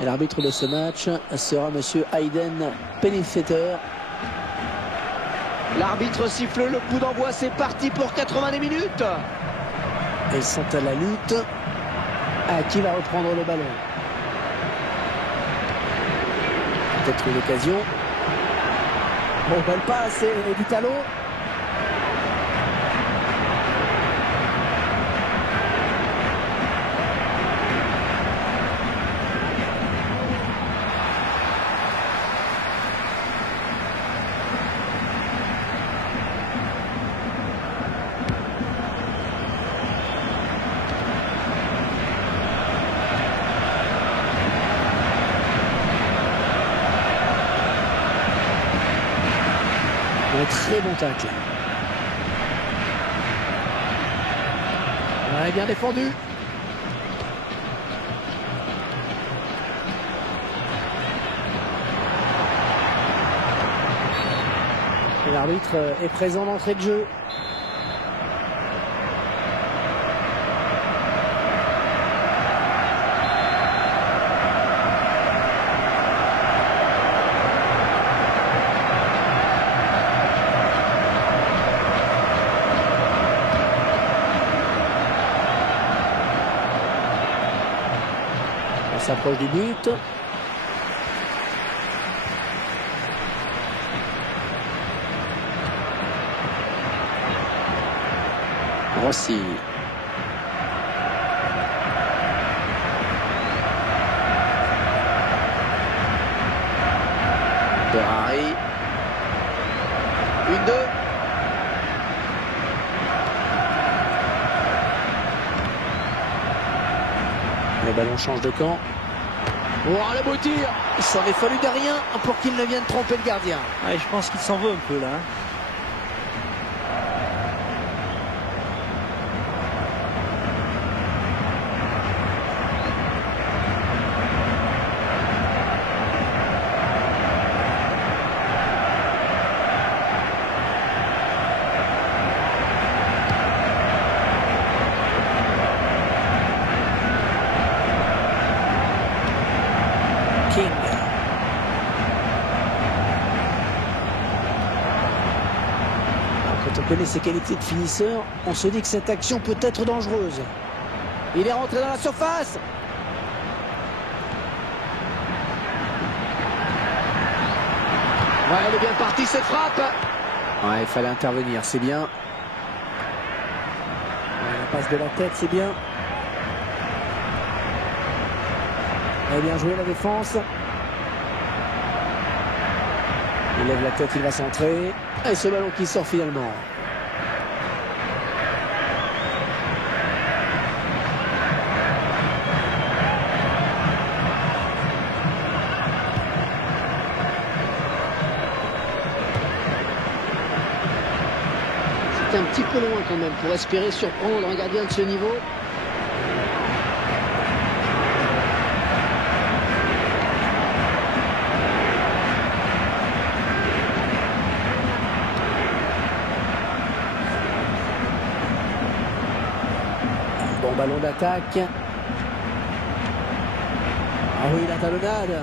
Et l'arbitre de ce match sera monsieur Hayden Pennyfetter. L'arbitre siffle le coup d'envoi, c'est parti pour 90 minutes. Ils sont à la lutte. Qui va reprendre le ballon? Peut-être une occasion. Bon, belle passe et du talon. Un très bon tacle. Ouais, bien défendu. L'arbitre est présent d'entrée de jeu. On s'approche du but. Rossi. Ferrari. 1-2. Le ballon change de camp. Oh, le beau tir! Il s'en est fallu de rien pour qu'il ne vienne tromper le gardien. Ouais, je pense qu'il s'en veut un peu là. King. Alors, quand on connaît ses qualités de finisseur, on se dit que cette action peut être dangereuse. Il est rentré dans la surface. Ouais, elle est bien partie cette frappe. Ouais, il fallait intervenir, c'est bien. Ouais, la passe de la tête, c'est bien. Et bien joué la défense. Il lève la tête, il va centrer. Et ce ballon qui sort finalement. C'était un petit peu loin quand même pour espérer surprendre un gardien de ce niveau. Bon ballon d'attaque. Ah oui, la talonnade.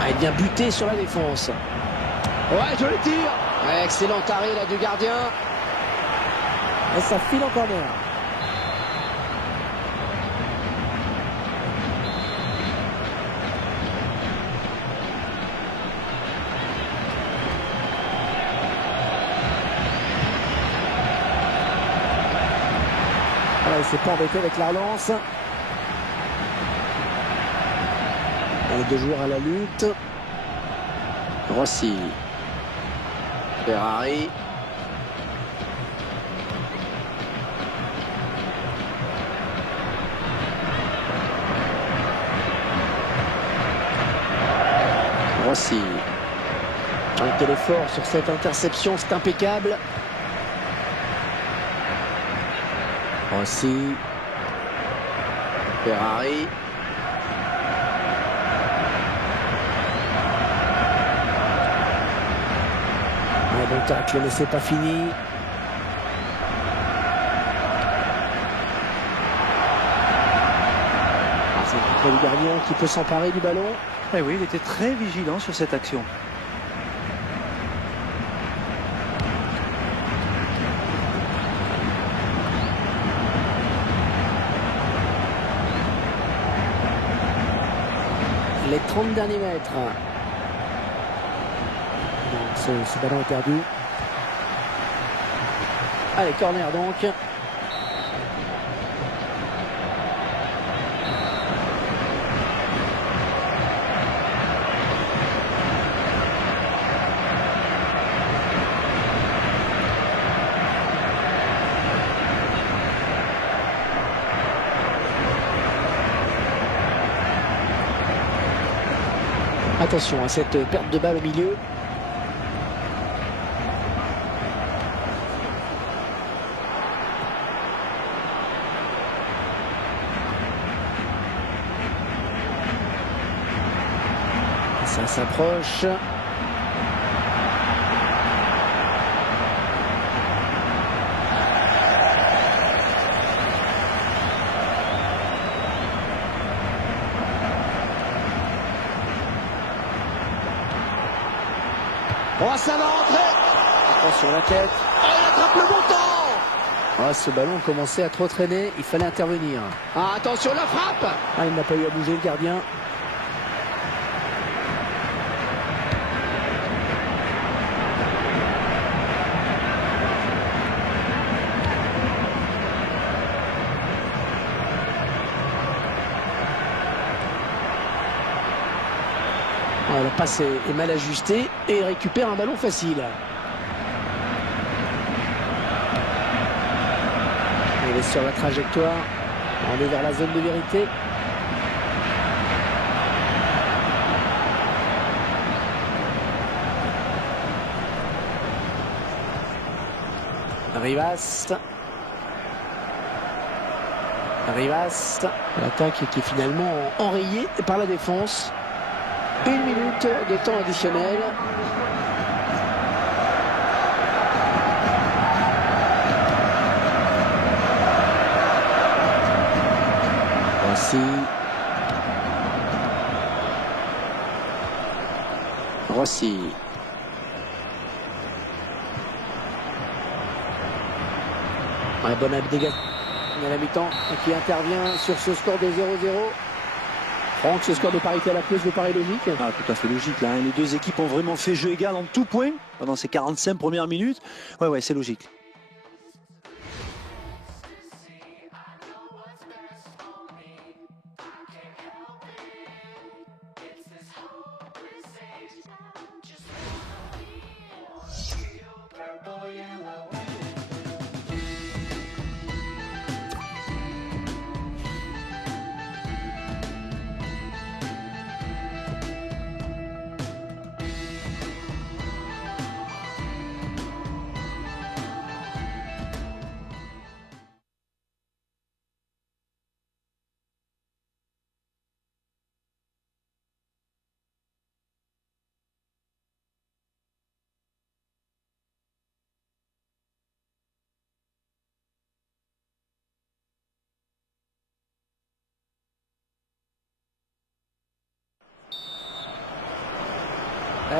Ah, il vient buter sur la défense. Ouais, joli tir. Ouais, excellent arrêt là du gardien. Et ça file en corner. Voilà, il s'est pas embêté avec la relance. Les deux joueurs à la lutte. Rossi. Ferrari. Rossi. Quel effort sur cette interception, c'est impeccable. Rossi. Ferrari. Un bon tacle, mais c'est pas fini. pour le gardien qui peut s'emparer du ballon. Eh oui, il était très vigilant sur cette action. Les 30 derniers mètres. Non, ce ballon est perdu. Allez, corner donc. Attention à cette perte de balle au milieu. Ça s'approche. Oh, ça va rentrer. Attention la tête. Oh, il attrape le montant. Oh, ce ballon commençait à trop traîner. Il fallait intervenir. Ah, attention la frappe. Ah, il n'a pas eu à bouger le gardien. Oh, la passe est mal ajustée et il récupère un ballon facile. Il est sur la trajectoire. On est vers la zone de vérité. Rivas. L'attaque qui est finalement enrayée par la défense. 1 minute de temps additionnel. Rossi. Un bon abdégation à la mi-temps qui intervient sur ce score de 0-0. Franck, ce score de parité à la plus vous paraît logique? Ah, tout à fait logique là. Les deux équipes ont vraiment fait jeu égal en tout point pendant ces 45 premières minutes. Ouais, c'est logique.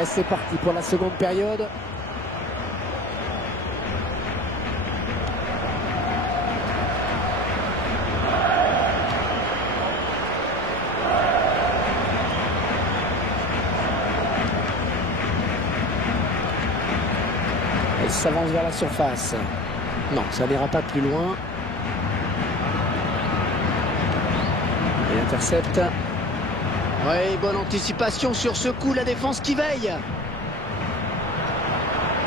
C'est parti pour la seconde période. Elle s'avance vers la surface. Non, ça n'ira pas plus loin. Il intercepte. Oui, bonne anticipation sur ce coup, la défense qui veille.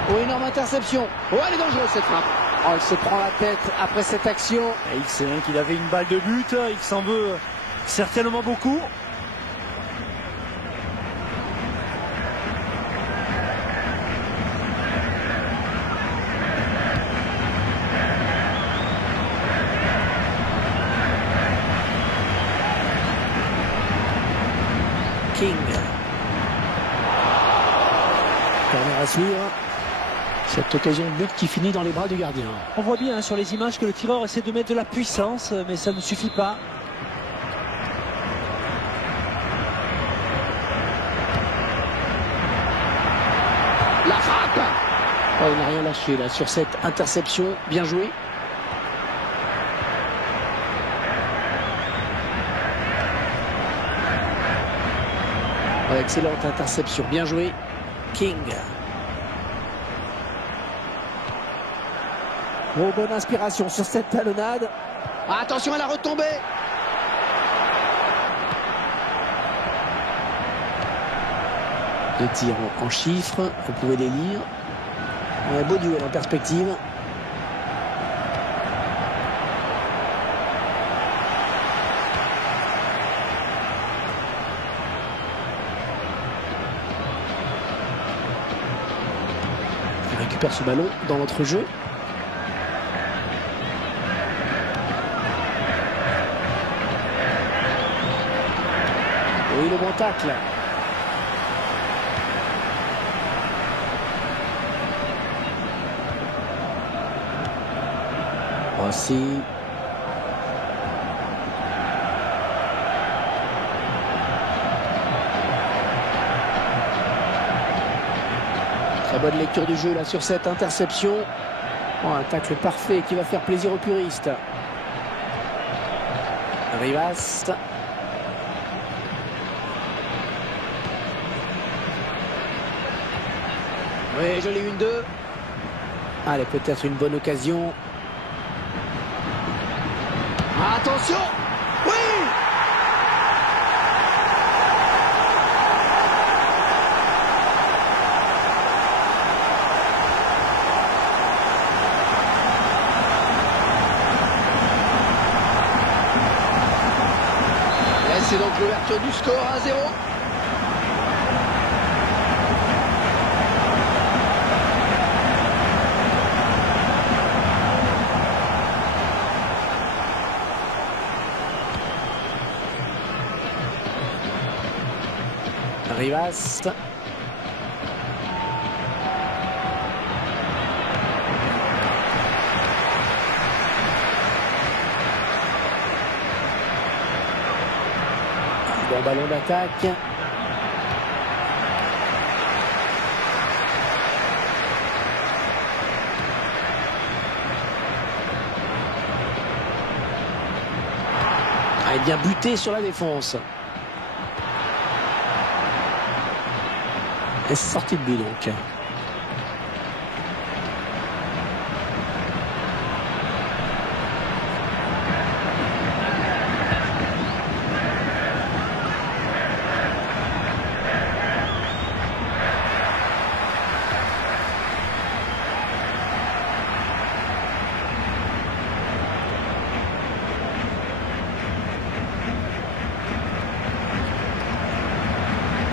Oh, énorme interception. Oh, elle est dangereuse cette frappe. Oh, il se prend la tête après cette action. Et il sait qu'il avait une balle de but, il s'en veut certainement beaucoup. King. Corner à suivre. Cette occasion de but qui finit dans les bras du gardien. On voit bien sur les images que le tireur essaie de mettre de la puissance, mais ça ne suffit pas. Oh, il n'a rien lâché là sur cette interception. Bien joué. Oh, excellente interception. Bien joué. King. Oh, bonne inspiration sur cette talonnade. Ah, attention à la retombée. Deux tirs en chiffres, vous pouvez les lire. Un beau duel en perspective. On récupère ce ballon dans notre jeu. Oui, le bon tacle. Voici. Très bonne lecture du jeu là sur cette interception. Oh, un tacle parfait qui va faire plaisir aux puristes. Rivas. Oui, joli 1-2. Allez, peut-être une bonne occasion. Attention! Oui! Et c'est donc l'ouverture du score 1-0. Rivas. Bon ballon d'attaque. Ah, il vient buter sur la défense. Et c'est sorti de but donc.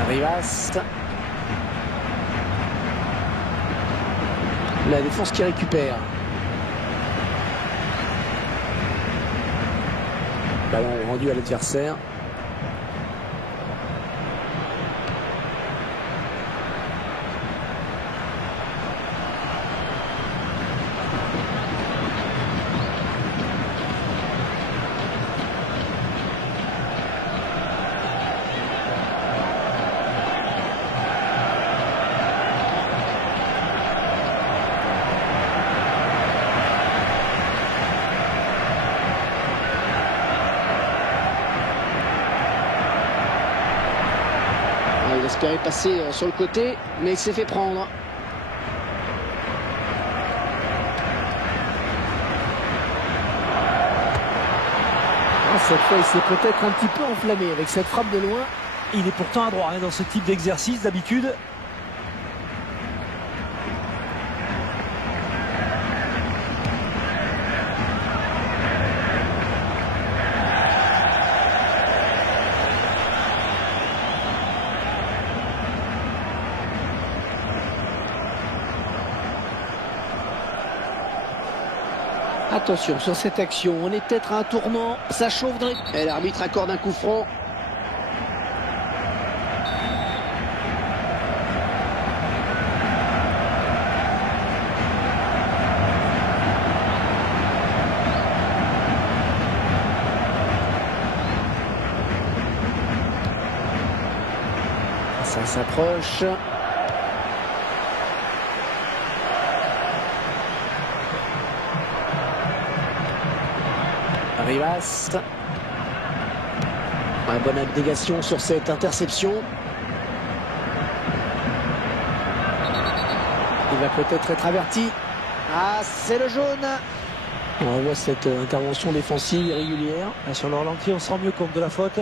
Rivas. La défense qui récupère. Ballon rendu à l'adversaire. Il espérait passer sur le côté, mais il s'est fait prendre. Cette fois, il s'est peut-être un petit peu enflammé avec cette frappe de loin. Il est pourtant adroit dans ce type d'exercice d'habitude. Attention sur cette action, on est peut-être à un tournant, ça chauffe dans les... Et l'arbitre accorde un coup franc. Ça s'approche. Rivas. Une bonne abnégation sur cette interception. Il va peut-être être averti. Ah, c'est le jaune. On voit cette intervention défensive irrégulière. Et sur le ralenti, on se rend mieux compte de la faute.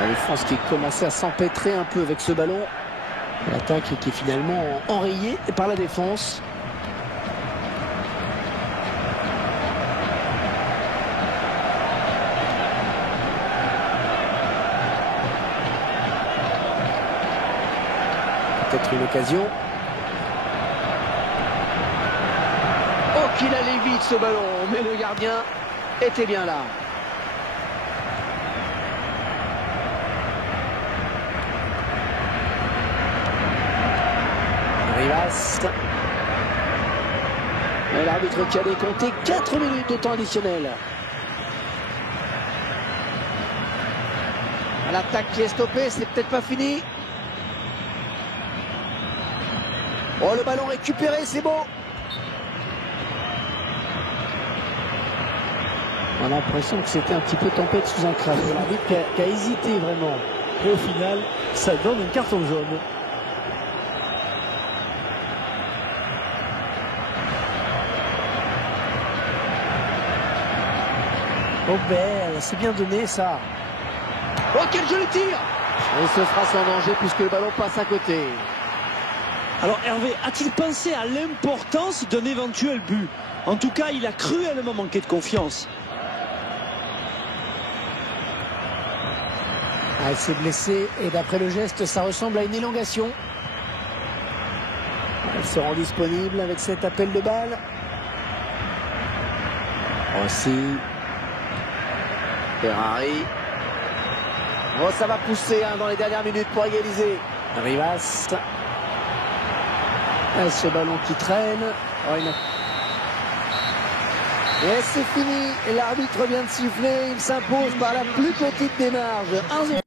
La France qui commençait à s'empêtrer un peu avec ce ballon. L'attaque qui est finalement enrayée par la défense. Peut-être une occasion. Oh, qu'il allait vite ce ballon, mais le gardien était bien là. Rivas. Et l'arbitre qui a décompté 4 minutes de temps additionnel. L'attaque qui est stoppée, c'est peut-être pas fini. Oh, le ballon récupéré, c'est beau. On a l'impression que c'était un petit peu tempête sous un crâne. L'arbitre qui a hésité vraiment. Et au final, ça donne un carton jaune. Oh ben, c'est bien donné ça. Oh, quel joli tir. Et ce sera sans danger puisque le ballon passe à côté. Alors Hervé, a-t-il pensé à l'importance d'un éventuel but? En tout cas, il a cruellement manqué de confiance. Ah, il s'est blessé et d'après le geste, ça ressemble à une élongation. Elle se rend disponible avec cet appel de balle. Rossi. Ferrari. Oh, ça va pousser dans les dernières minutes pour égaliser. Rivas. Et ce ballon qui traîne. Oh, et c'est fini. L'arbitre vient de siffler. Il s'impose par la plus petite des marges. 1-0.